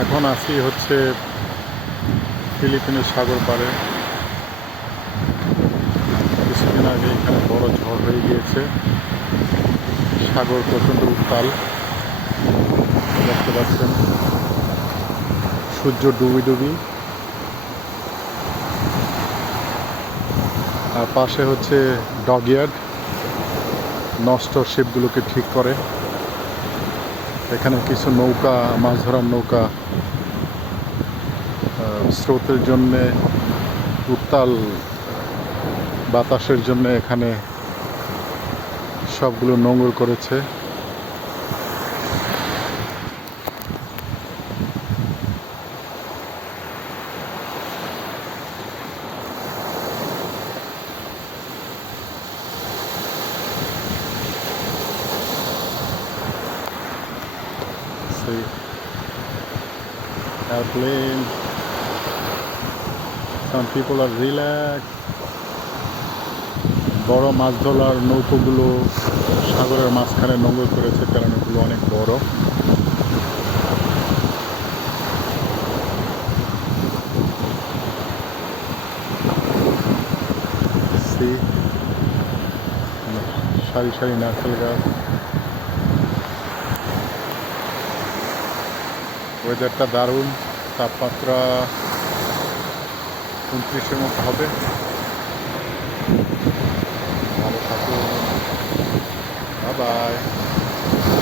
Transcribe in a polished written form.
এখন আসি হচ্ছে ফিলিপিনের সাগর পাড়ে। কিছুদিন আগে এখানে বড় ঝড় হয়ে গিয়েছে, সাগর প্রচণ্ড উত্তাল দেখতে পাচ্ছেন, সূর্য ডুবি ডুবি, আর পাশে হচ্ছে ডকইয়ার্ড, নষ্ট শিপগুলোকে ঠিক করে। এখানে কিছু নৌকা, মাছ ধরার নৌকা স্রোতের জন্যে, উত্তাল বাতাসের জন্য এখানে সবগুলো নোঙর করেছে। See, airplane. Some people are relaxed. বড় মাছ ধরার নৌকোগুলো সাগরের মাঝখানে নোঙর করেছে, কারণ এগুলো অনেক বড়। সারি সারি নারকেল গাছ। ওয়েদারটা দারুণ, তাপমাত্রা 29-এর মতো হবে। ভালো থাকুন, বাই বাই।